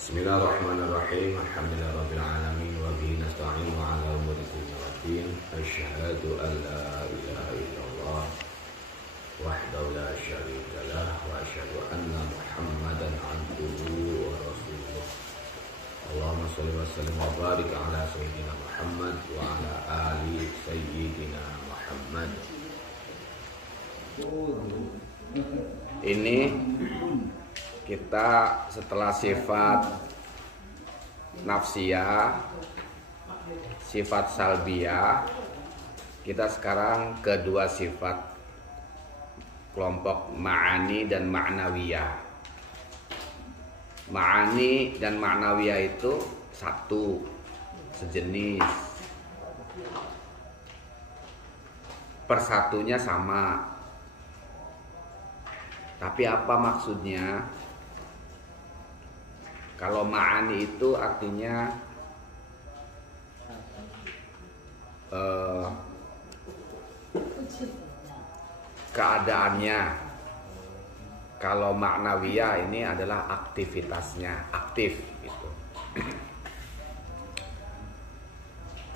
Bismillahirrahmanirrahim. Alhamdulillahirabbil alamin wa bihi nasta'inu 'ala umuri dunya waddin. Asyhadu an la ilaha illallah wahdahu la syarika lah wa asyhadu anna Muhammadan 'abduhu wa rasuluh. Allahumma shalli wa sallim wa barik 'ala sayyidina Muhammad wa 'ala ali sayyidina Muhammad. Ini kita setelah sifat nafsiyah, sifat salbiyah, kita sekarang kedua sifat kelompok ma'ani dan ma'nawiyah. Ma'ani dan ma'nawiyah itu satu, sejenis, persatunya sama. Tapi apa maksudnya? Kalau ma'ani itu artinya keadaannya. Kalau ma'nawiyah ini adalah aktivitasnya, aktif gitu.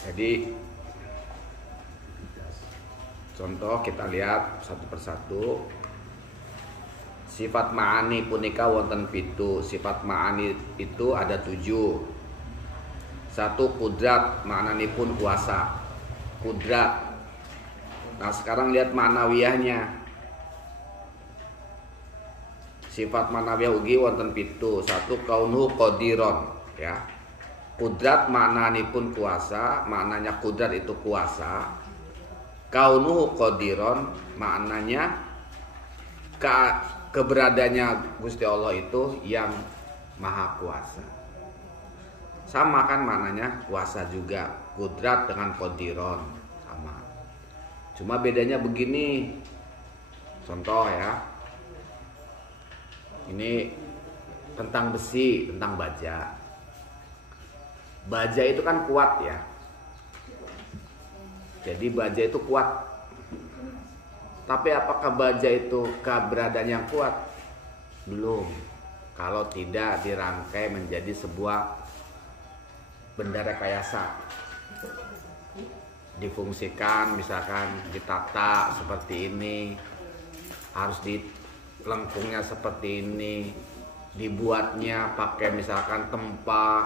Jadi contoh kita lihat satu persatu. Sifat ma'ani punika wonten pitu. Sifat ma'ani itu ada 7. Satu, kudrat, maknanipun kuasa. Kudrat. Nah sekarang lihat ma'nawiyahnya. Sifat ma'nawiyah ugi wonten pitu. Satu, kaunuhu qadiron, ya. Kudrat maknanipun kuasa. Maknanya kudrat itu kuasa. Kaunuhu qadiron maknanya keberadaannya Gusti Allah itu yang maha kuasa. Sama kan maknanya kuasa juga. Kudrat dengan qadiron sama. Cuma bedanya begini. Contoh ya. Ini tentang besi, tentang baja. Baja itu kan kuat ya. Jadi baja itu kuat. Tapi apakah baja itu keberadaan yang kuat? Belum. Kalau tidak dirangkai menjadi sebuah benda rekayasa. Difungsikan misalkan ditata seperti ini. Harus dilengkungnya seperti ini. Dibuatnya pakai misalkan tempat.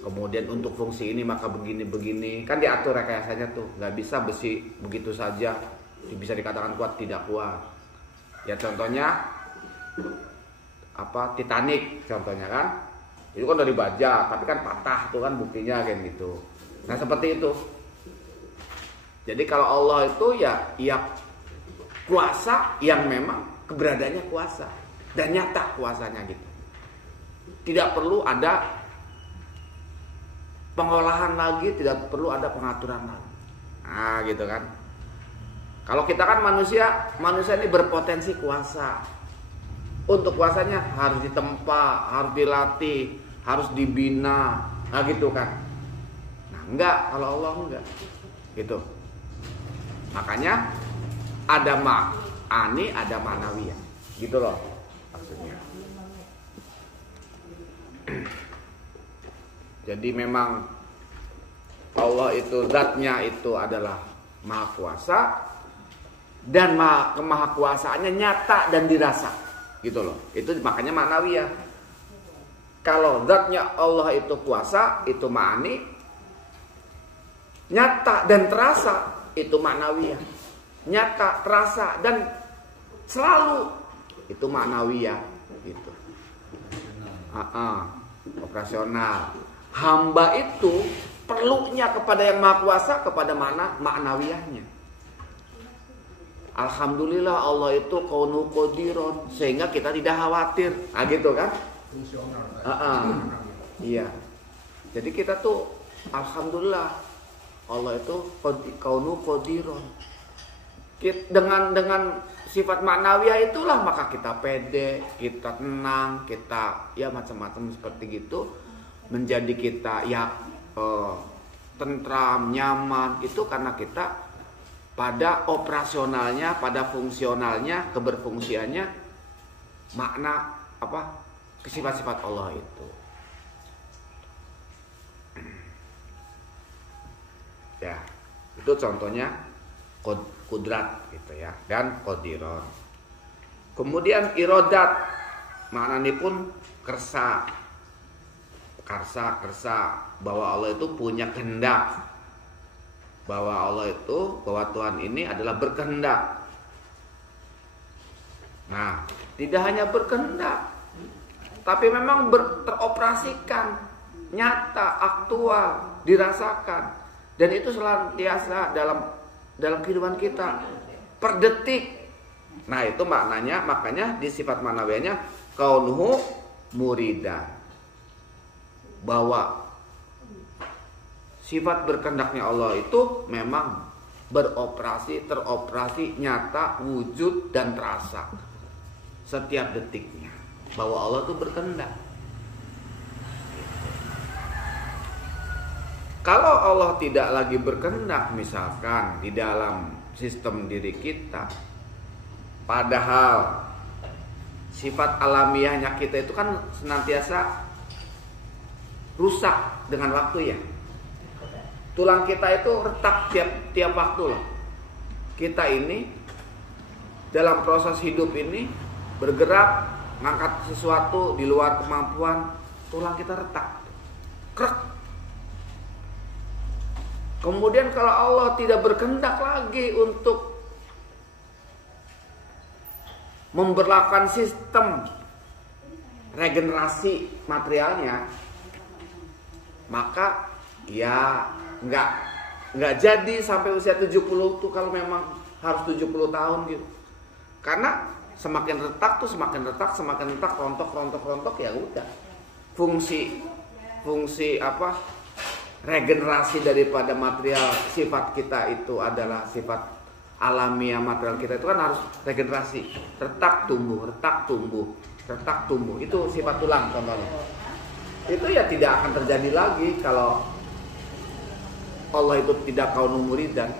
Kemudian untuk fungsi ini maka begini-begini. Kan diatur rekayasanya tuh. Gak bisa besi begitu saja bisa dikatakan kuat, tidak kuat. Ya contohnya apa, Titanic contohnya kan. Itu kan dari baja, tapi kan patah tuh kan buktinya kayak gitu. Nah seperti itu. Jadi kalau Allah itu ya kuasa yang memang keberadaannya kuasa dan nyata kuasanya gitu. Tidak perlu ada pengolahan lagi, tidak perlu ada pengaturan lagi. Nah gitu kan. Kalau kita kan manusia ini berpotensi kuasa. Untuk kuasanya harus ditempa, harus dilatih, harus dibina, nah gitu kan. Nah enggak, kalau Allah enggak, gitu. Makanya ada ma'ani, ada ma'nawiyah, gitu loh maksudnya. Jadi memang Allah itu zatnya itu adalah maha kuasa. Dan kemahakuasaannya nyata dan dirasa gitu loh. Itu makanya ma'nawiyah. Kalau zatnya Allah itu kuasa, itu ma'ani. Nyata dan terasa, itu ma'nawiyah. Nyata, terasa dan selalu, itu ma'nawiyah gitu. Operasional. Hamba itu perlunya kepada yang maha kuasa, kepada mana ma'nawiyahnya. Alhamdulillah Allah itu kaunu qadiron, sehingga kita tidak khawatir. Ah gitu kan? Fungsional. Iya. Jadi kita tuh alhamdulillah Allah itu kaunu qadiron. Dengan sifat ma'nawiyah itulah maka kita pede, kita tenang, kita ya macam-macam seperti gitu, menjadi kita ya tentram, nyaman. Itu karena kita pada operasionalnya, pada fungsionalnya, keberfungsiannya, makna apa, sifat-sifat Allah itu. Ya, itu contohnya kudrat gitu ya, dan qadiron. Kemudian irodat, maknanya pun kersa, bahwa Allah itu punya kehendak, bahwa Tuhan ini adalah berkehendak. Nah, tidak hanya berkehendak, tapi memang teroperasikan, nyata, aktual, dirasakan, dan itu senantiasa dalam kehidupan kita per detik. Nah, itu makanya di sifat manawianya kaunuhu muridan, bahwa sifat berkehendaknya Allah itu memang teroperasi, nyata, wujud, dan terasa setiap detiknya, bahwa Allah itu berkehendak. Kalau Allah tidak lagi berkehendak, misalkan di dalam sistem diri kita, padahal sifat alamiahnya kita itu kan senantiasa rusak dengan waktu ya. Tulang kita itu retak tiap waktu loh. Kita ini dalam proses hidup ini bergerak, ngangkat sesuatu di luar kemampuan, tulang kita retak, krek. Kemudian kalau Allah tidak berkehendak lagi untuk memberlakukan sistem regenerasi materialnya, maka ya nggak jadi sampai usia 70 tuh, kalau memang harus 70 tahun gitu. Karena semakin retak, rontok ya udah. Fungsi regenerasi daripada material sifat kita itu adalah sifat alamiah material kita itu kan harus regenerasi, retak tumbuh, itu sifat tulang contohnya. Itu ya tidak akan terjadi lagi kalau Allah itu tidak kaunu muridan.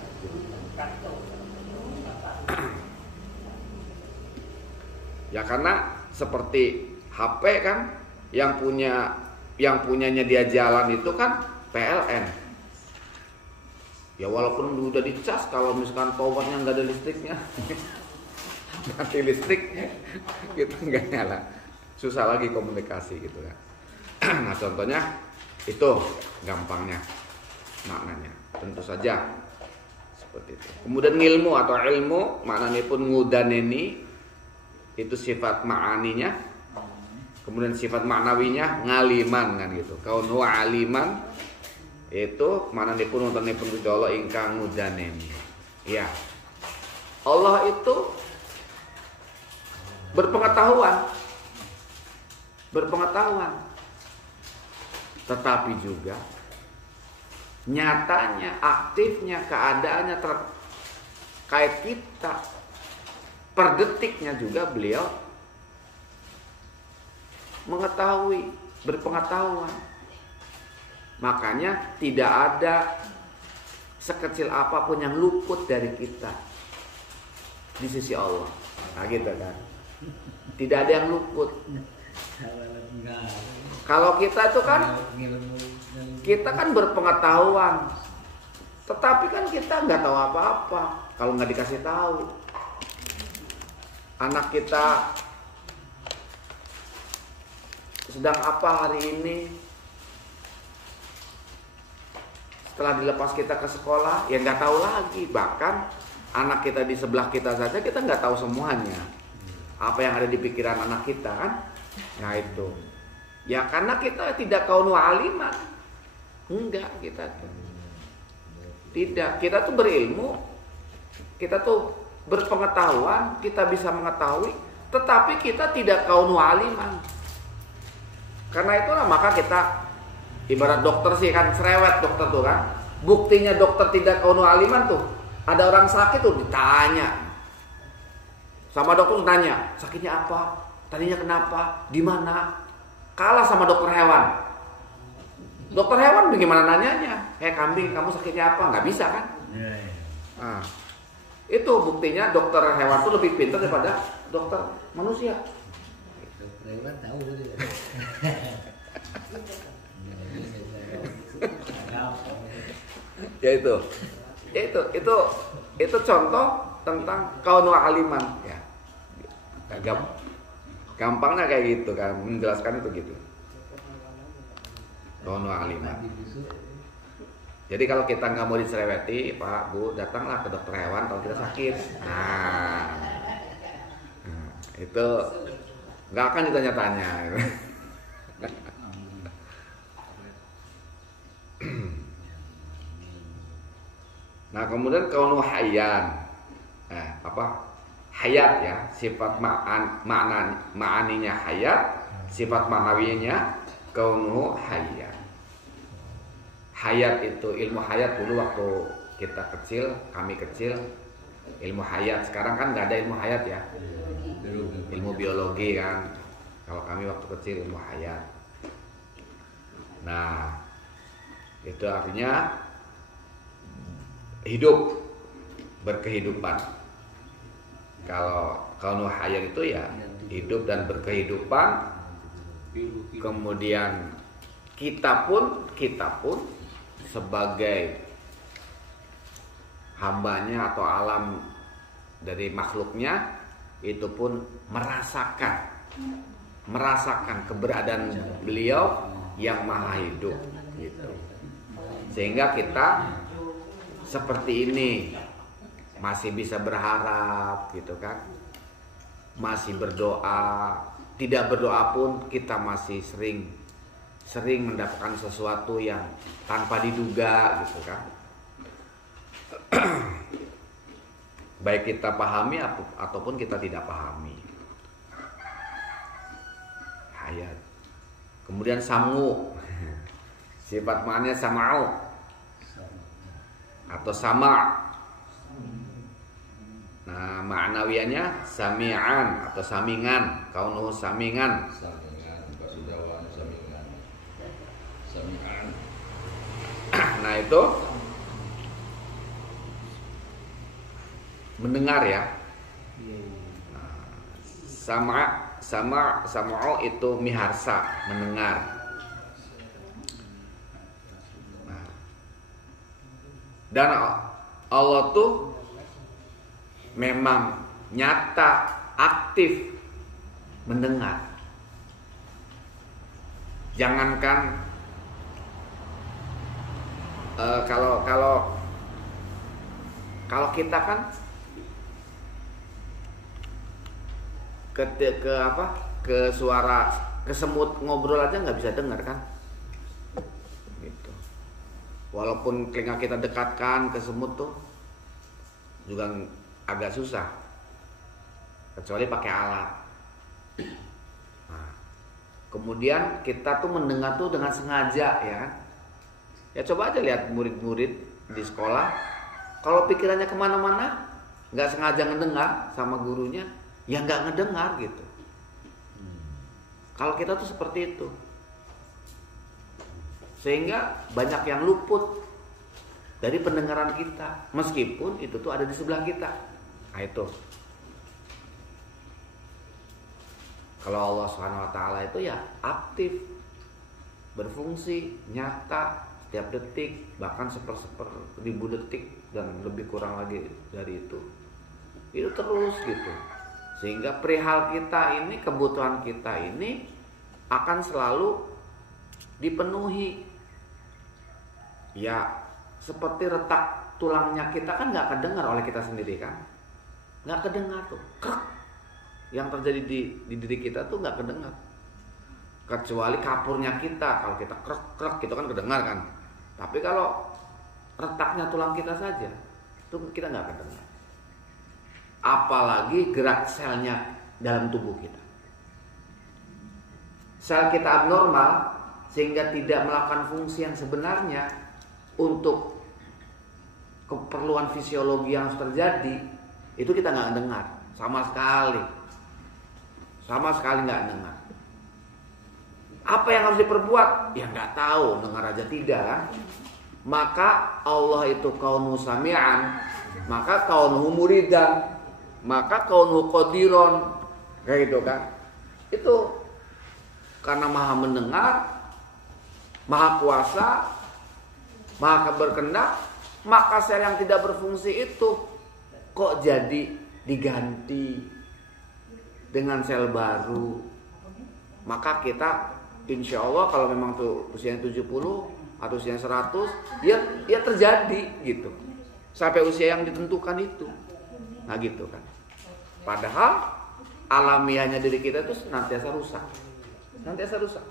Ya karena seperti HP kan, yang punyanya dia jalan itu kan PLN. Ya walaupun udah dicas, kalau misalkan powernya nggak ada listriknya, mati listrik, gitu nggak nyala, susah lagi komunikasi gitu kan. Nah contohnya itu gampangnya maknanya, tentu saja seperti itu. Kemudian ilmu atau ilmu maknanya pun ngudaneni, itu sifat ma'aninya. Kemudian sifat maknawinya ngaliman kan gitu. Kaunu aliman itu maknanya pun untuk Allah ingkang ngudaneni. Ya, Allah itu berpengetahuan, tetapi juga nyatanya, aktifnya, keadaannya terkait kita per detiknya juga beliau mengetahui, berpengetahuan. Makanya tidak ada sekecil apapun yang luput dari kita di sisi Allah. Nah gitu kan, tidak ada yang luput. Kalau kita itu kan, kita kan berpengetahuan, tetapi kan kita nggak tahu apa-apa kalau nggak dikasih tahu. Anak kita sedang apa hari ini, setelah dilepas kita ke sekolah, ya nggak tahu lagi. Bahkan anak kita di sebelah kita saja kita nggak tahu semuanya, apa yang ada di pikiran anak kita kan. Nah itu ya karena kita tidak kaunu aliman. Enggak, kita tuh tidak, kita tuh berilmu, kita tuh berpengetahuan, kita bisa mengetahui, tetapi kita tidak kaunu aliman. Karena itulah maka kita ibarat dokter sih kan, cerewet dokter tuh kan. Buktinya dokter tidak kaunu aliman tuh, ada orang sakit tuh ditanya sama dokter, tanya sakitnya apa, tadinya kenapa, di mana. Kalah sama dokter hewan. Dokter hewan bagaimana nanyanya? Kambing, kamu sakitnya apa? Nggak bisa kan? Nah, itu buktinya dokter hewan tuh lebih pintar daripada dokter manusia. Dokter hewan tahu dia. Ya itu contoh tentang kaunu aliman ya. Gampangnya kayak gitu kan, menjelaskan itu gitu. Kaunu aliman. Jadi kalau kita nggak mau dicereweti, Pak, Bu, datanglah ke dokter hewan kalau kita sakit. Nah, itu nggak akan ditanya-tanya. Nah, kemudian kaunu hayyan. Hayat ya, sifat ma'aninya hayat, sifat ma'nawinya kaunu hayyan. Hayat itu ilmu hayat dulu waktu kita kecil, kami kecil, ilmu hayat. Sekarang kan nggak ada ilmu hayat ya, ilmu biologi kan. Kalau kami waktu kecil ilmu hayat. Nah, itu artinya hidup, berkehidupan. Kalau hayat itu ya hidup dan berkehidupan. Kemudian kita pun sebagai hambanya atau alam dari makhluknya itu pun merasakan keberadaan beliau yang maha hidup gitu. Sehingga kita seperti ini masih bisa berharap gitu kan, masih berdoa. Tidak berdoa pun kita masih sering mendapatkan sesuatu yang tanpa diduga gitu kan. Baik kita pahami ataupun kita tidak pahami. Hayat. Kemudian samu. Sifat maknanya sama'u atau sama. Nah, ma'nawiyannya sami'an atau samingan, kaunuhu samingan. Nah, itu mendengar ya. Sama'u itu miharsa, mendengar. Dan Allah tuh memang nyata aktif mendengar. Jangankan kalau kita kan ke suara ke semut ngobrol aja nggak bisa dengar kan, gitu. Walaupun telinga kita dekatkan ke semut tuh juga agak susah, kecuali pakai alat. Nah, kemudian kita tuh mendengar tuh dengan sengaja ya kan. Ya coba aja lihat murid-murid di sekolah, kalau pikirannya kemana-mana, nggak sengaja ngedengar sama gurunya, ya nggak ngedengar gitu. Kalau kita tuh seperti itu, sehingga banyak yang luput dari pendengaran kita, meskipun itu tuh ada di sebelah kita. Nah itu, kalau Allah SWT itu ya aktif, berfungsi, nyata setiap detik, bahkan ribu detik dan lebih kurang lagi dari itu terus gitu. Sehingga perihal kita ini, kebutuhan kita ini akan selalu dipenuhi. Ya seperti retak tulangnya kita kan nggak kedengar oleh kita sendiri kan, nggak kedengar tuh, krek yang terjadi di diri kita tuh nggak kedengar, kecuali kapurnya kita. Kalau kita krek krek gitu kan kedengar kan. Tapi kalau retaknya tulang kita saja, itu kita nggak kedengar. Apalagi gerak selnya dalam tubuh kita. Sel kita abnormal sehingga tidak melakukan fungsi yang sebenarnya untuk keperluan fisiologi yang harus terjadi, itu kita nggak dengar sama sekali nggak dengar. Apa yang harus diperbuat? Ya nggak tahu, dengar aja tidak. Maka Allah itu kaunu sami'an, maka kaunu muridan, maka kaunu qadiron, kayak gitu kan. Itu karena maha mendengar, maha kuasa, maha berkehendak, Maka sel yang tidak berfungsi itu kok jadi diganti dengan sel baru. Maka kita insya Allah kalau memang tuh usianya 70 atau usianya 100, ya terjadi gitu. Sampai usia yang ditentukan itu. Nah gitu kan. Padahal alamiahnya diri kita itu senantiasa rusak. Senantiasa rusak.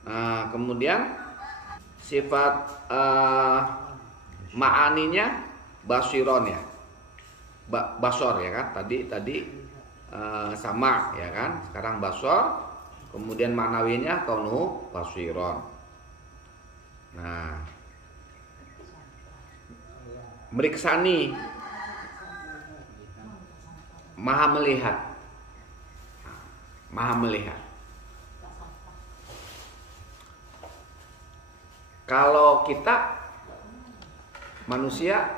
Nah, kemudian sifat ma'aninya basiron ya. Basor ya kan. Tadi sama ya kan. Sekarang basor. Kemudian ma'nawinya kaunuhu basiron. Nah, meriksani, maha melihat. Maha melihat. Kalau kita manusia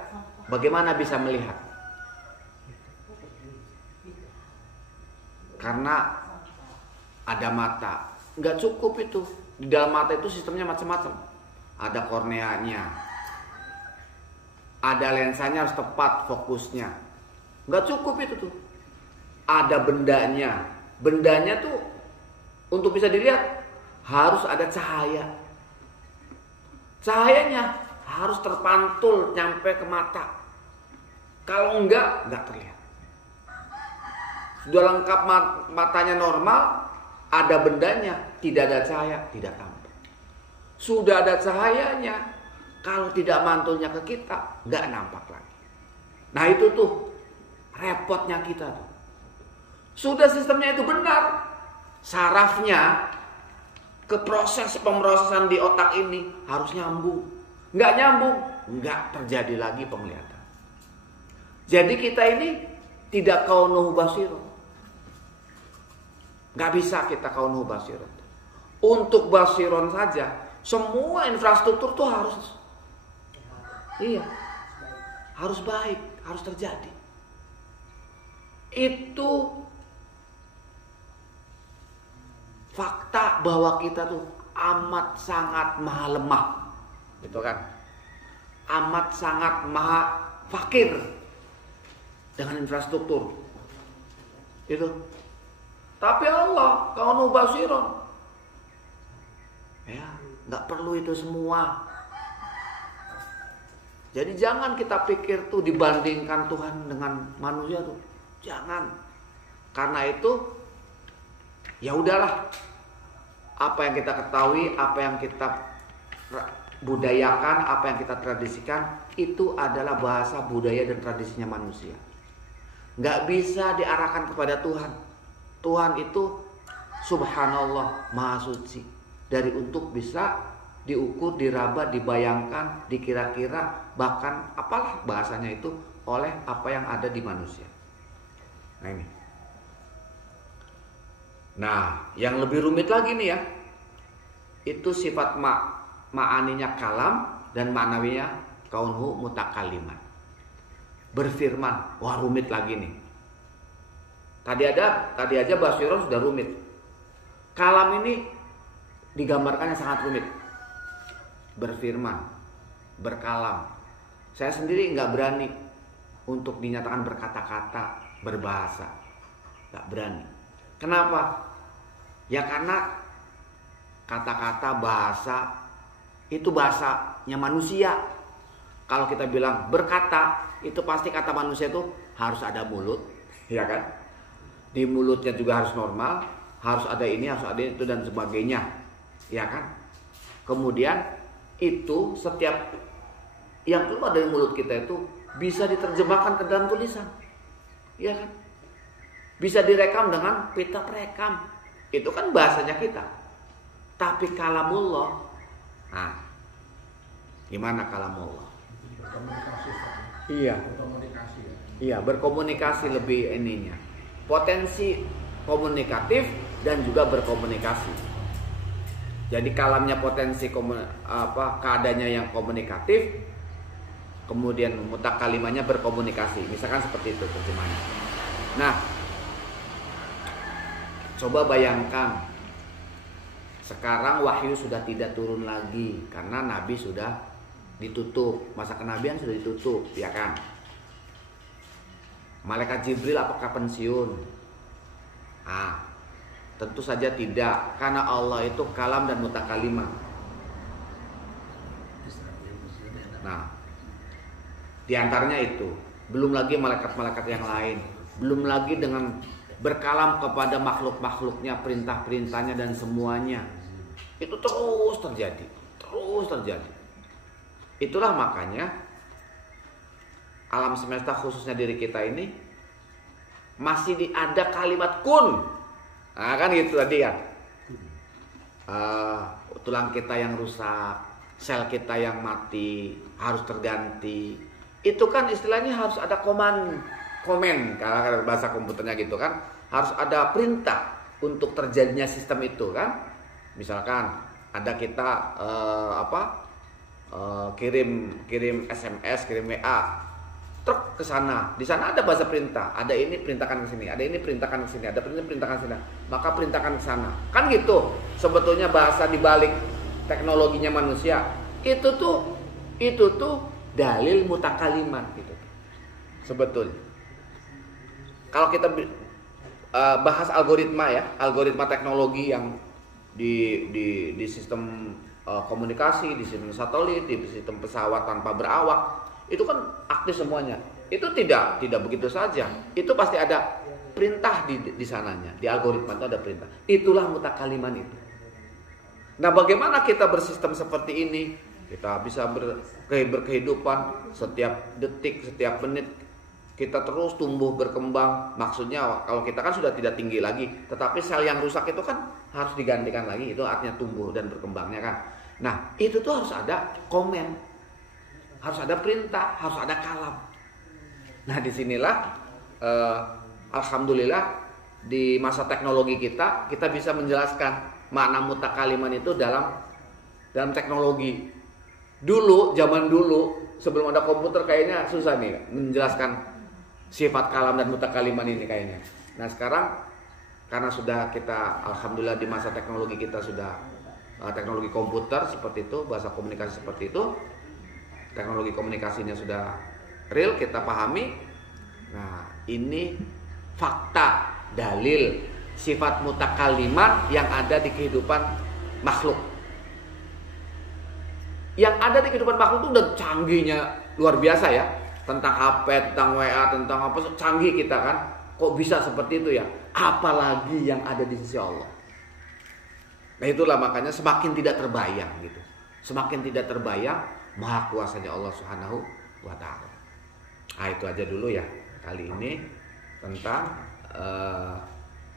bagaimana bisa melihat? Karena ada mata. Nggak cukup itu. Di dalam mata itu sistemnya macam-macam. Ada korneanya. Ada lensanya harus tepat fokusnya. Nggak cukup itu tuh. Ada bendanya. Bendanya tuh untuk bisa dilihat harus ada cahaya. Cahayanya harus terpantul nyampe ke mata. Kalau enggak terlihat. Sudah lengkap matanya normal, ada bendanya, tidak ada cahaya, tidak tampak. Sudah ada cahayanya, kalau tidak mantulnya ke kita, enggak nampak lagi. Nah itu tuh repotnya kita tuh. Sudah sistemnya itu benar, sarafnya ke proses pemrosesan di otak ini harus nyambung. Nggak nyambung, nggak terjadi lagi penglihatan. Jadi kita ini tidak kaunuhu basiron. Nggak bisa kita kaunuhu basiron. Untuk basiron saja, semua infrastruktur tuh harus baik, harus terjadi. Itu fakta bahwa kita tuh amat sangat maha lemah. Gitu kan? Amat sangat maha fakir dengan infrastruktur. Itu. Tapi Allah, kaunuhu basiron. Ya, nggak perlu itu semua. Jadi jangan kita pikir tuh dibandingkan Tuhan dengan manusia tuh. Jangan. Karena itu ya udahlah. Apa yang kita ketahui, apa yang kita budayakan, apa yang kita tradisikan, itu adalah bahasa budaya dan tradisinya manusia. Nggak bisa diarahkan kepada Tuhan. Tuhan itu subhanallah, maha suci. Dari untuk bisa diukur, diraba, dibayangkan, dikira-kira, bahkan apalah bahasanya itu oleh apa yang ada di manusia. Nah ini. Nah, yang lebih rumit lagi nih ya. Itu sifat ma'aninya kalam dan ma'nawinya kaunuhu mutakaliman. Berfirman. Wah, rumit lagi nih. Tadi aja basiron sudah rumit. Kalam ini digambarkannya sangat rumit. Berfirman, berkalam. Saya sendiri nggak berani untuk dinyatakan berkata-kata, berbahasa. Nggak berani. Kenapa? Ya karena kata-kata, bahasa itu bahasanya manusia. Kalau kita bilang berkata, itu pasti kata manusia itu harus ada mulut, ya kan? Di mulutnya juga harus normal, harus ada ini, harus ada itu dan sebagainya, ya kan? Kemudian itu setiap yang keluar dari mulut kita itu bisa diterjemahkan ke dalam tulisan, ya kan? Bisa direkam dengan pita perekam. Itu kan bahasanya kita. Tapi kalamullah, nah, gimana kalamullah? Iya. Iya, berkomunikasi lebih ininya. Potensi komunikatif dan juga berkomunikasi. Jadi kalamnya potensi keadaannya yang komunikatif, kemudian mutakalimanya berkomunikasi. Misalkan seperti itu terjemahannya. Nah, coba bayangkan Sekarang wahyu sudah tidak turun lagi karena nabi sudah ditutup, masa kenabian sudah ditutup, ya kan? Malaikat Jibril apakah pensiun? Tentu saja tidak, karena Allah itu kalam dan mutakalimah. Nah, diantaranya itu, belum lagi malaikat-malaikat yang lain, belum lagi dengan berkalam kepada makhluk-makhluknya, perintah-perintahnya dan semuanya. Itu terus terjadi, terus terjadi. Itulah makanya alam semesta khususnya diri kita ini masih ada kalimat kun. Nah kan gitu tadi kan. Tulang kita yang rusak, sel kita yang mati harus terganti. Itu kan istilahnya harus ada komen kalau bahasa komputernya gitu kan, harus ada perintah untuk terjadinya sistem itu kan. Misalkan ada kita kirim SMS, kirim WA, truk ke sana, di sana ada bahasa perintah, ada ini perintahkan ke sini, ada ini perintahkan ke sini, ada ini perintahkan ke sini, maka perintahkan ke sana. Kan gitu. Sebetulnya bahasa dibalik teknologinya manusia itu tuh dalil mutakaliman gitu. Sebetulnya. Kalau kita bahas algoritma ya, algoritma teknologi yang di sistem komunikasi, di sistem satelit, di sistem pesawat tanpa berawak, itu kan aktif semuanya. Itu tidak begitu saja. Itu pasti ada perintah di sananya. Di algoritma itu ada perintah. Itulah mutakaliman itu. Nah, bagaimana kita bersistem seperti ini? Kita bisa berkehidupan setiap detik, setiap menit. Kita terus tumbuh berkembang. Maksudnya kalau kita kan sudah tidak tinggi lagi, tetapi sel yang rusak itu kan harus digantikan lagi. Itu artinya tumbuh dan berkembangnya kan. Nah, itu tuh harus ada komen, harus ada perintah, harus ada kalam. Nah, disinilah alhamdulillah di masa teknologi kita bisa menjelaskan makna mutakaliman itu dalam teknologi. Dulu, zaman dulu sebelum ada komputer kayaknya susah nih menjelaskan sifat kalam dan mutakaliman ini kayaknya. Nah, sekarang karena sudah kita alhamdulillah di masa teknologi kita sudah teknologi komputer seperti itu, bahasa komunikasi seperti itu, teknologi komunikasinya sudah real, kita pahami. Nah, ini fakta, dalil sifat mutakaliman yang ada di kehidupan makhluk. Yang ada di kehidupan makhluk itu udah canggihnya luar biasa ya. Tentang HP, tentang WA, tentang apa, canggih kita kan. Kok bisa seperti itu ya? Apalagi yang ada di sisi Allah. Nah, itulah makanya semakin tidak terbayang gitu. Semakin tidak terbayang maha kuasanya Allah Subhanahu wa taala. Nah, itu aja dulu ya kali ini tentang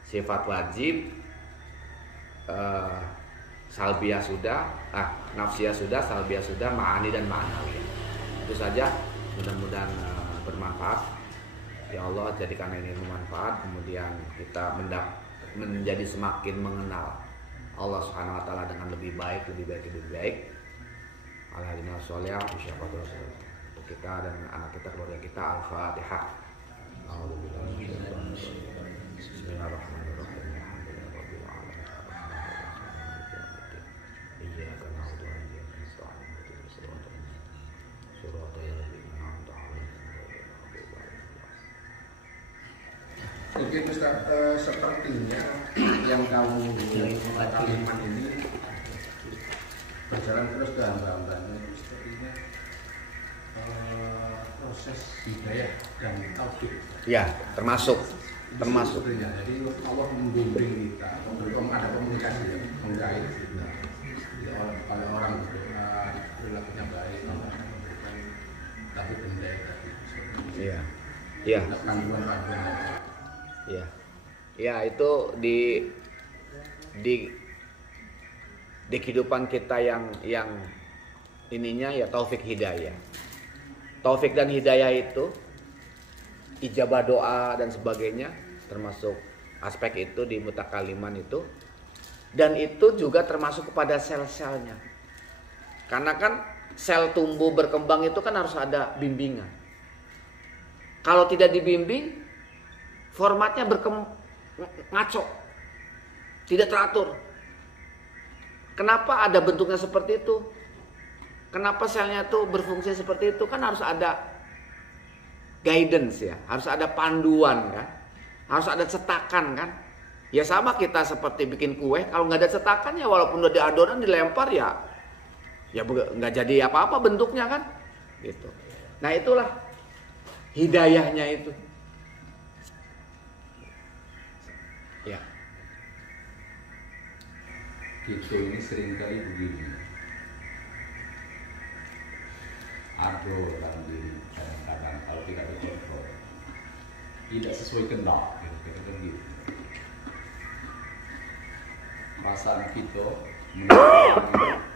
sifat wajib, salbiah sudah, nafsiyah sudah, salbiah sudah, ma'ani dan ma'nawiyah. Itu saja, mudah-mudahan bermanfaat. Ya Allah, jadikan ini bermanfaat, kemudian kita menjadi semakin mengenal Allah Subhanahu wa taala dengan lebih baik. Alhamdulillah sholih untuk kita dan anak kita, keluarga kita. Al-Fatihah. Bismillahirrahmanirrahim. Oke Ustaz, sepertinya yang kamu kalimat ini berjalan terus ke hamba-hambanya. Sepertinya proses hidayah dan taufik. Ya, termasuk. Sebenarnya, jadi Allah membimbing kita, ada komunikasi ya, mengait kita. Kalau orang berdoa, perilakunya baik, tapi benda tadi. Iya. Iya. Ya, ya itu di kehidupan kita yang ininya ya taufik hidayah. Taufik dan hidayah itu ijabah doa dan sebagainya termasuk aspek itu di mutakaliman itu, dan itu juga termasuk kepada sel-selnya. Karena kan sel tumbuh berkembang itu kan harus ada bimbingan. Kalau tidak dibimbing, formatnya ngaco, tidak teratur. Kenapa ada bentuknya seperti itu? Kenapa selnya tuh berfungsi seperti itu? Kan harus ada guidance ya, harus ada panduan kan, harus ada cetakan kan. Ya sama kita seperti bikin kue, kalau nggak ada cetakan ya walaupun udah di adonan dilempar ya nggak jadi apa-apa bentuknya kan, gitu. Nah itulah hidayahnya itu. Ya. Kita ini seringkali begini. Ada dalam diri kadang-kadang kalau tidak dikontrol, tidak sesuai kehendak, gitu. Perasaan kita menurut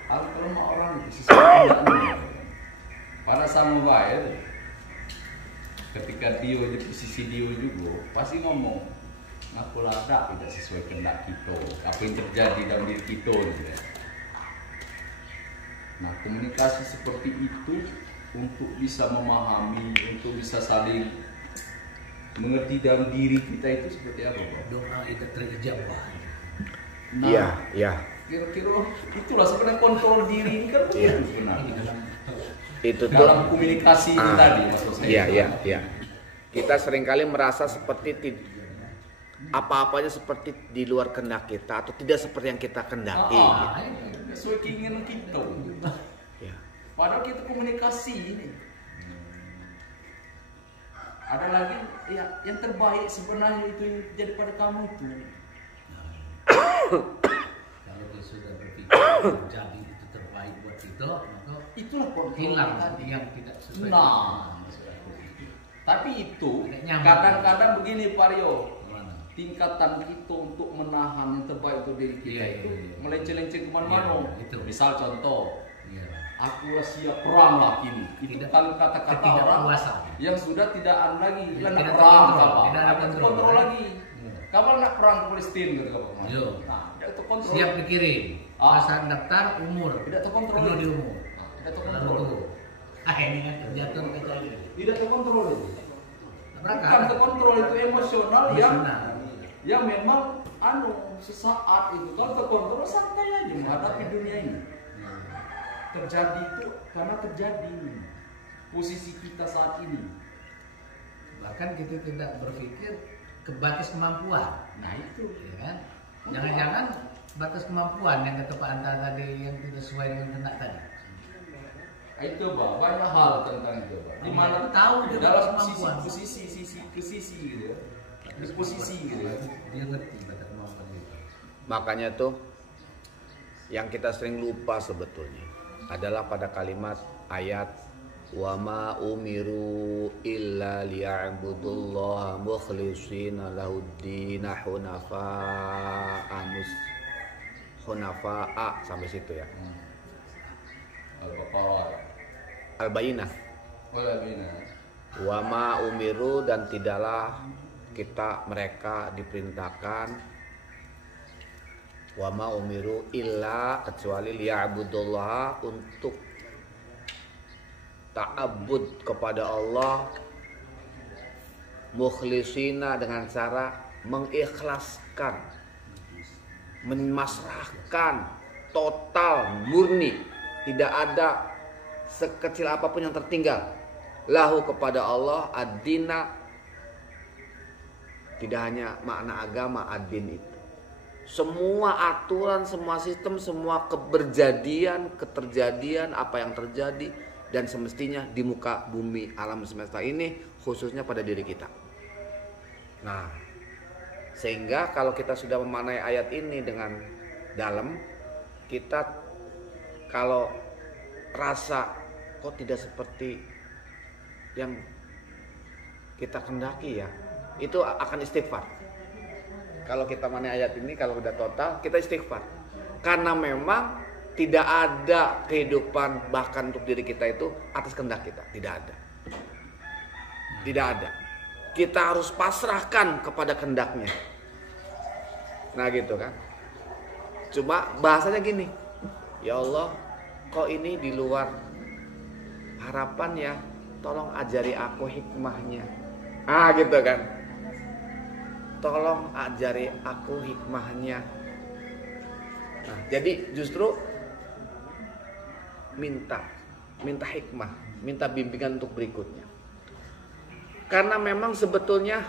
kalau mau orang itu sesuai kehendaknya. Pada sama baik, ketika dia di posisi dia juga pasti ngomong, aku lada tidak sesuai kehendak kita. Apa yang terjadi dalam diri kita gitu. Nah, komunikasi seperti itu untuk bisa memahami, untuk bisa saling mengerti dalam diri kita itu seperti apa, Pak? Doa itu terijabah. Nah, Iya. kira-kira itulah sebenarnya kontrol diri ini kan begitu sebenarnya. Itu tuh Dalam komunikasi itu tadi maksud saya. Iya. Kita seringkali merasa seperti apa-apanya seperti di luar kehendak kita atau tidak seperti yang kita kehendaki. Sesuai keinginan kita. Ya. Padahal kita komunikasi ini. Ada lagi ya yang terbaik sebenarnya itu yang terjadi pada kamu itu. Kalau dia sudah berpikir jadi itu terbaik buat kita, maka Itulah kontrol hilang tadi. yang tidak sesuai. Nah, tapi itu Tidak nyaman. kadang-kadang begini Pak Rio, Gimana? tingkatan kita untuk menahan yang terbaik untuk diri kita Iya, itu iya. melenceng-lenceng kemana-mana. Iya, itu. Misal contoh, Iya. akulah siap perang lah kini. Itu Tidak- kalau kata-kata orang ketidakpuasan. yang sudah tidak lagi, Tidak nak perang, terkontrol, Pak. tidak ada Ada kontrol, kontrol kan? lagi. Iya. Kapan nak perang Palestina gitu Pak? Iya. Nah, tidak terkontrol. Siap dikirim. Ah. Pasang daftar umur. Tidak terkontrol. Penuh di umur. Nah, tidak Lalu terkontrol. tunggu. Ini kan jatuh ke lagi. Tidak terkontrol itu. Bukan Tabrakan. terkontrol itu emosional yang Emosional. memang sesaat itu kalau terkontrol santai aja menghadapi dunia ini. Terjadi itu karena terjadi posisi kita saat ini. Bahkan kita tidak berpikir ke batas kemampuan. Nah itu. Ya kan? Jangan-jangan batas kemampuan yang kata Pak Anta tadi yang tidak sesuai dengan kehendak tadi. Itu Pak, banyak hal tentang itu Pak. Di mana Tahu dia dalam batas kemampuan. posisi gitu ya. Di posisi gitu ya. Dia ngerti batas kemampuan itu. Makanya tuh yang kita sering lupa sebetulnya adalah pada kalimat ayat wa ma umiru illa liya'budullaha mukhlishina lahuddin hunafa'a sampai situ ya. Al-Baqarah. Al-Bayyinah. Oh ya benar. Wa ma umiru dan tidaklah mereka diperintahkan wa ma umiru illa kecuali liya'budullaha untuk ta'abbud kepada Allah mukhlisina dengan cara mengikhlaskan, memasrahkan total murni, tidak ada sekecil apapun yang tertinggal lahu kepada Allah ad-dina. Tidak hanya makna agama ad-din itu, semua aturan, semua sistem, semua keterjadian apa yang terjadi dan semestinya di muka bumi alam semesta ini khususnya pada diri kita. Nah, sehingga kalau kita sudah memaknai ayat ini dengan dalam, kita kalau rasa kok tidak seperti yang kita kendaki ya, itu akan istighfar. Kalau kita maknai ayat ini, kalau udah total kita istighfar, karena memang tidak ada kehidupan bahkan untuk diri kita itu atas kehendak kita, tidak ada. Kita harus pasrahkan kepada kehendaknya. Nah gitu kan. Cuma bahasanya gini, ya Allah, kok ini di luar harapan ya, tolong ajari aku hikmahnya. Gitu kan. Tolong ajari aku hikmahnya. Nah, jadi justru minta hikmah, minta bimbingan untuk berikutnya. Karena memang sebetulnya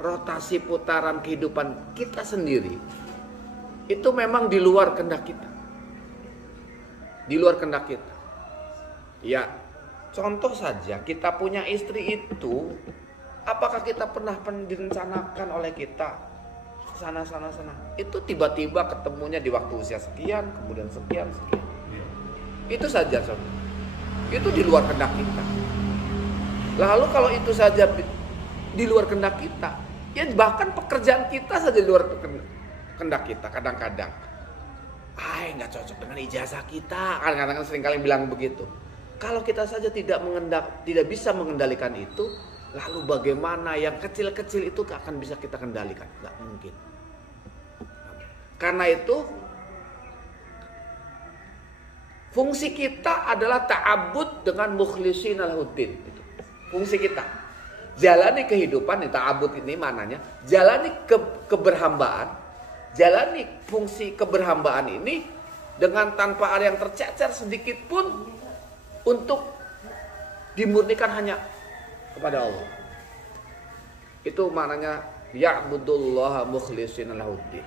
rotasi putaran kehidupan kita sendiri itu memang di luar kehendak kita. Di luar kehendak kita. Ya, contoh saja kita punya istri itu, apakah kita pernah direncanakan oleh kita sana. Itu tiba-tiba ketemunya di waktu usia sekian, kemudian sekian. Itu saja, saudara. Itu di luar kehendak kita. Lalu kalau itu saja di luar kehendak kita, ya bahkan pekerjaan kita saja di luar kehendak kita kadang-kadang. Nggak cocok dengan ijazah kita. Kadang-kadang sering kali bilang begitu. Kalau kita saja tidak bisa mengendalikan itu, lalu bagaimana yang kecil-kecil itu akan bisa kita kendalikan? Nggak mungkin. Karena itu fungsi kita adalah ta'abbud dengan mukhlisin lahuddin. Itu fungsi kita. Jalani kehidupan, ta'abbud ini maknanya jalani keberhambaan. Jalani fungsi keberhambaan ini dengan tanpa ada yang tercecer sedikit pun untuk dimurnikan hanya kepada Allah. Itu maknanya ya'budullaha mukhlisina lahuddin.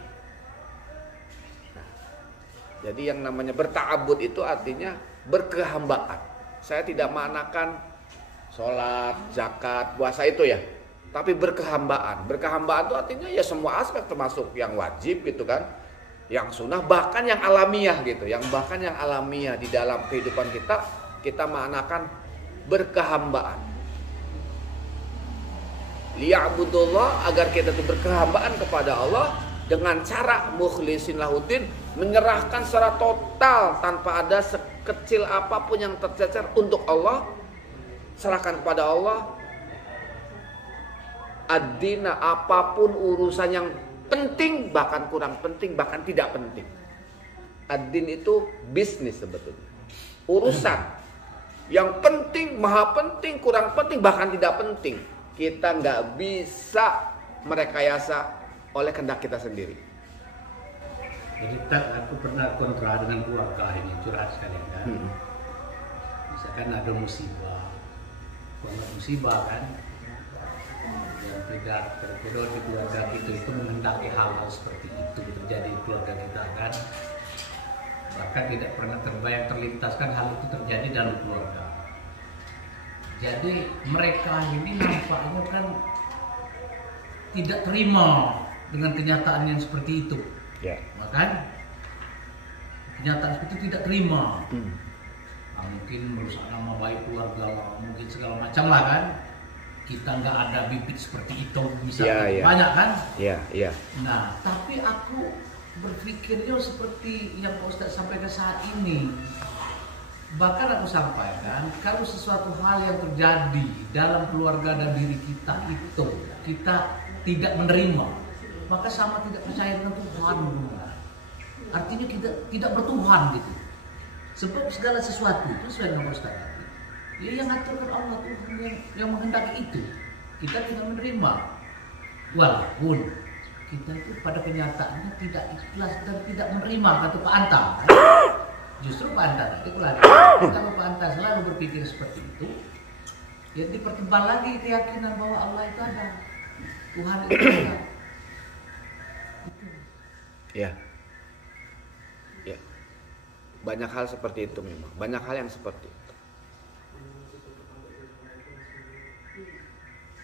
Jadi yang namanya berta'abbud itu artinya berkehambaan. Saya tidak maknakan sholat, zakat, puasa itu ya. Tapi berkehambaan. Berkehambaan itu artinya ya semua aspek termasuk yang wajib gitu kan. Yang sunnah bahkan yang alamiah gitu. Yang bahkan yang alamiah di dalam kehidupan kita maknakan berkehambaan. Liya'budullah agar kita itu berkehambaan kepada Allah dengan cara mukhlisin lahuddin, menyerahkan secara total tanpa ada sekecil apapun yang tercecer untuk Allah. Serahkan kepada Allah ad-dina, apapun urusan yang penting, bahkan kurang penting, bahkan tidak penting. Ad-din itu bisnis sebetulnya. Urusan yang penting, maha penting, kurang penting, bahkan tidak penting, kita nggak bisa merekayasa oleh kehendak kita sendiri. Jadi aku pernah kontra dengan keluarga ini, curhat sekalian kan. Misalkan ada musibah, musibah kan, yang tidak terpedot di keluarga kita itu menghendaki hal-hal seperti itu terjadi di keluarga kita kan. Bahkan tidak pernah terbayang terlintaskan hal itu terjadi dalam keluarga. Jadi mereka ini nampaknya kan tidak terima dengan kenyataan yang seperti itu. Ya. Makan kenyataan seperti itu tidak terima. Nah, mungkin merusak nama baik keluarga, mungkin segala macam lah kan. Kita nggak ada bibit seperti itu misalnya, banyak kan? Iya. Nah, tapi aku berpikirnya seperti yang Pak Ustadz sampaikan saat ini. Bahkan aku sampaikan, kalau sesuatu hal yang terjadi dalam keluarga dan diri kita itu kita tidak menerima, maka sama tidak percaya dengan Tuhan. Artinya kita tidak bertuhan gitu. Sebab segala sesuatu itu sesuai dengan Pak Ustadz. Ya, yang aturkan Allah Tuhan yang menghendaki itu kita tidak menerima, walaupun kita itu pada kenyataannya tidak ikhlas dan tidak menerima, kata Pak Anta. Justru Pak Anta tadi kalau Pak Anta selalu berpikir seperti itu, ya dipertebal lagi keyakinan bahwa Allah itu ada, Tuhan itu ada. Ya. Banyak hal seperti itu memang, banyak hal yang seperti itu.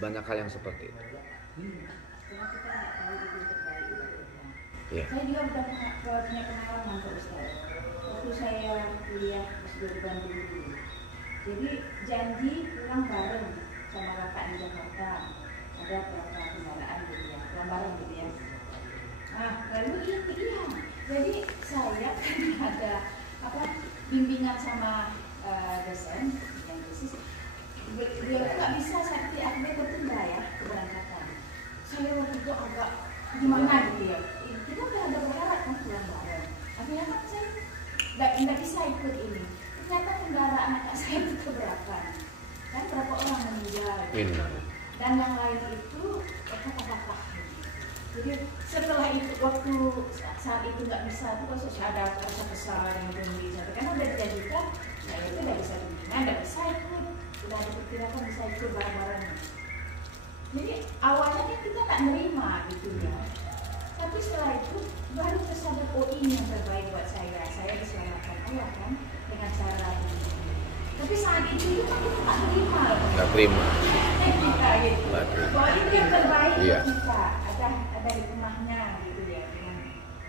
Banyak hal yang seperti itu. Ya. Saya juga punya pengalaman Pak Ustaz. Waktu saya kuliah S2 di Bandung dulu. Jadi janji pulang bareng sama kakak di Jakarta. Ada berapa kendaraan gitu ya, pulang bareng gitu ya. Nah, lalu iya. Jadi saya kan ada bimbingan sama dosen yang khusus. Beliau nggak bisa sakti, akhirnya tertunda ya keberangkatan. Saya waktu itu agak gimana gitu ya. Kita udah ada berharap kan pulang bareng. Akhirnya kan saya nggak bisa ikut ini. Ternyata kendaraan anak saya itu keberatan. Kan berapa orang meninggal. Dan yang lain itu kata-kata. Jadi setelah itu, waktu saat itu nggak bisa, tuh kalau ada rasa kesal yang tinggi, karena udah dijanjikan, nah itu nggak bisa dibina, nggak bisa ikut, udah ada perkirakan bisa ikut bareng-bareng. Jadi awalnya kan kita tak nerima gitu ya, tapi setelah itu baru tersadar, oh ini yang terbaik buat saya diselamatkan Allah kan dengan cara ini. Tapi saat itu kan kita tak terima. Nggak terima. Kita gitu. Bahwa itu yang terbaik Iya. buat kita. Ada hikmahnya gitu ya dengan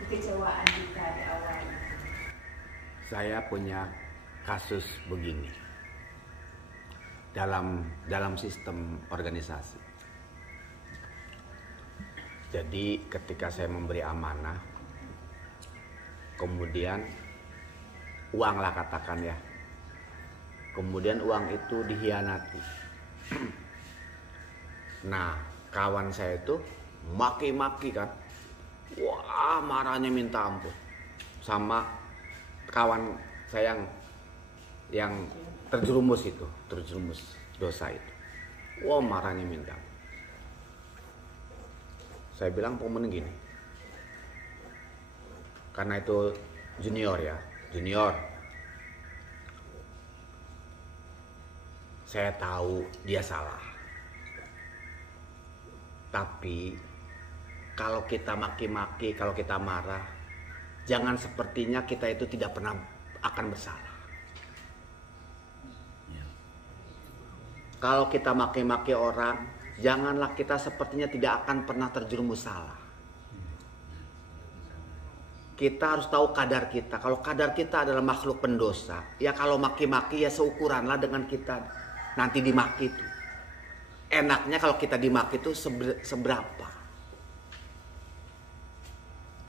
kekecewaan kita di awal. Saya punya kasus begini dalam sistem organisasi. Jadi ketika saya memberi amanah, kemudian uang lah katakan ya, kemudian uang itu dihianati. Nah, kawan saya itu maki-maki kan, wah marahnya minta ampun sama kawan saya yang terjerumus dosa itu. Wah marahnya minta ampun. Saya bilang pemen gini, karena itu junior, saya tahu dia salah, tapi kalau kita maki-maki, kalau kita marah, jangan sepertinya kita itu tidak pernah akan bersalah. Kalau kita maki-maki orang, janganlah kita sepertinya tidak akan pernah terjerumus salah. Kita harus tahu kadar kita. Kalau kadar kita adalah makhluk pendosa, ya kalau maki-maki ya seukuranlah dengan kita nanti dimaki itu. Enaknya kalau kita dimaki itu seberapa.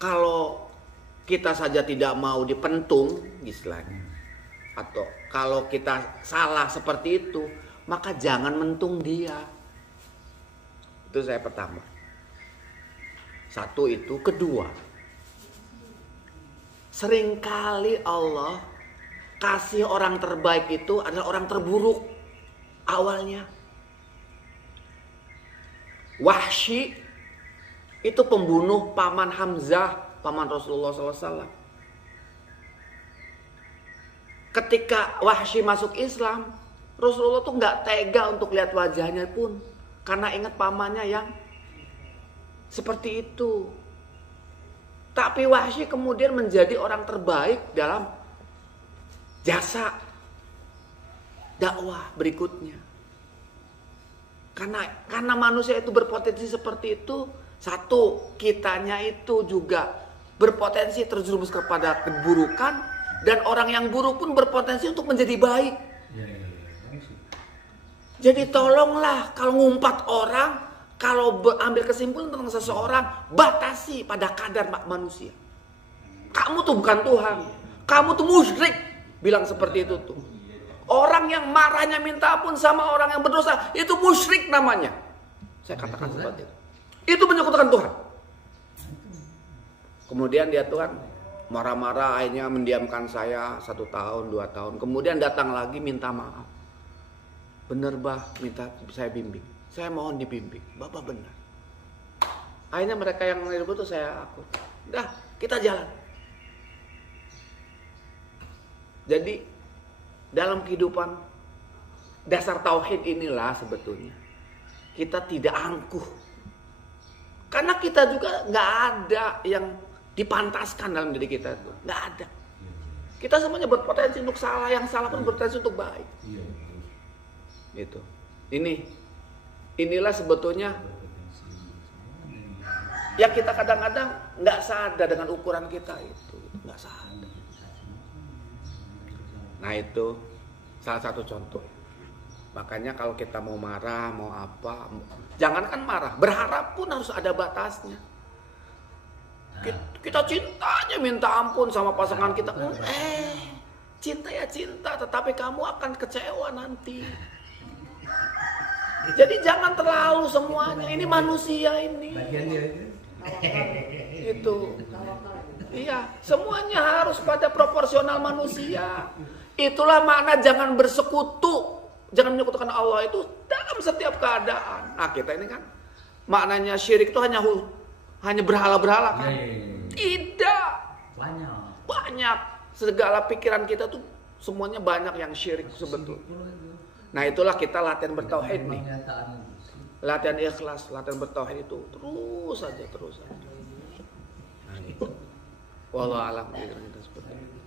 Kalau kita saja tidak mau dipentung istilahnya, atau kalau kita salah seperti itu, maka jangan mentung dia. Itu saya pertama. Satu itu. Kedua, seringkali Allah kasih orang terbaik itu adalah orang terburuk awalnya. Wahsy itu pembunuh paman Hamzah, paman Rasulullah SAW. Ketika Wahsy masuk Islam, Rasulullah tuh nggak tega untuk lihat wajahnya pun, karena ingat pamannya yang seperti itu. Tapi Wahsy kemudian menjadi orang terbaik dalam jasa dakwah berikutnya. Karena manusia itu berpotensi seperti itu. Satu, kitanya itu juga berpotensi terjerumus kepada keburukan, dan orang yang buruk pun berpotensi untuk menjadi baik. Jadi tolonglah kalau ngumpat orang, kalau ambil kesimpulan tentang seseorang, batasi pada kadar manusia. Kamu tuh bukan Tuhan, kamu tuh musyrik, bilang seperti itu tuh. Orang yang marahnya minta ampun sama orang yang berdosa, itu musyrik namanya. Saya katakan seperti itu. Itu menyekutukan Tuhan. Kemudian dia Tuhan marah-marah, akhirnya mendiamkan saya 1 tahun, 2 tahun. Kemudian datang lagi minta maaf. Bener bah, minta saya bimbing. Saya mohon dibimbing. Bapak benar. Akhirnya mereka yang ribut itu saya akui. Dah, kita jalan. Jadi dalam kehidupan dasar tauhid inilah sebetulnya kita tidak angkuh. Karena kita juga nggak ada yang dipantaskan dalam diri kita itu, nggak ada. Kita semuanya berpotensi untuk salah, yang salah pun berpotensi untuk baik. Gitu. Inilah sebetulnya yang kita kadang-kadang nggak sadar dengan ukuran kita itu, nggak sadar. Nah itu salah satu contoh. Makanya kalau kita mau marah, mau apa, jangankan marah, berharap pun harus ada batasnya. Kita cintanya minta ampun sama pasangan kita. Cinta ya cinta, tetapi kamu akan kecewa nanti. Jadi jangan terlalu semuanya. Ini manusia ini. Itu. Iya, semuanya harus pada proporsional manusia. Itulah makna jangan bersekutu. Jangan menyekutukan Allah itu dalam setiap keadaan. Nah kita ini kan maknanya syirik itu hanya hanya berhala-berhala kan? Iya. Tidak. Banyak. Segala pikiran kita tuh semuanya banyak yang syirik sebetulnya. Nah itulah kita latihan bertauhid nih. Latihan ikhlas, latihan bertauhid itu terus saja. Nah, gitu. Wallahu a'lam, seperti itu.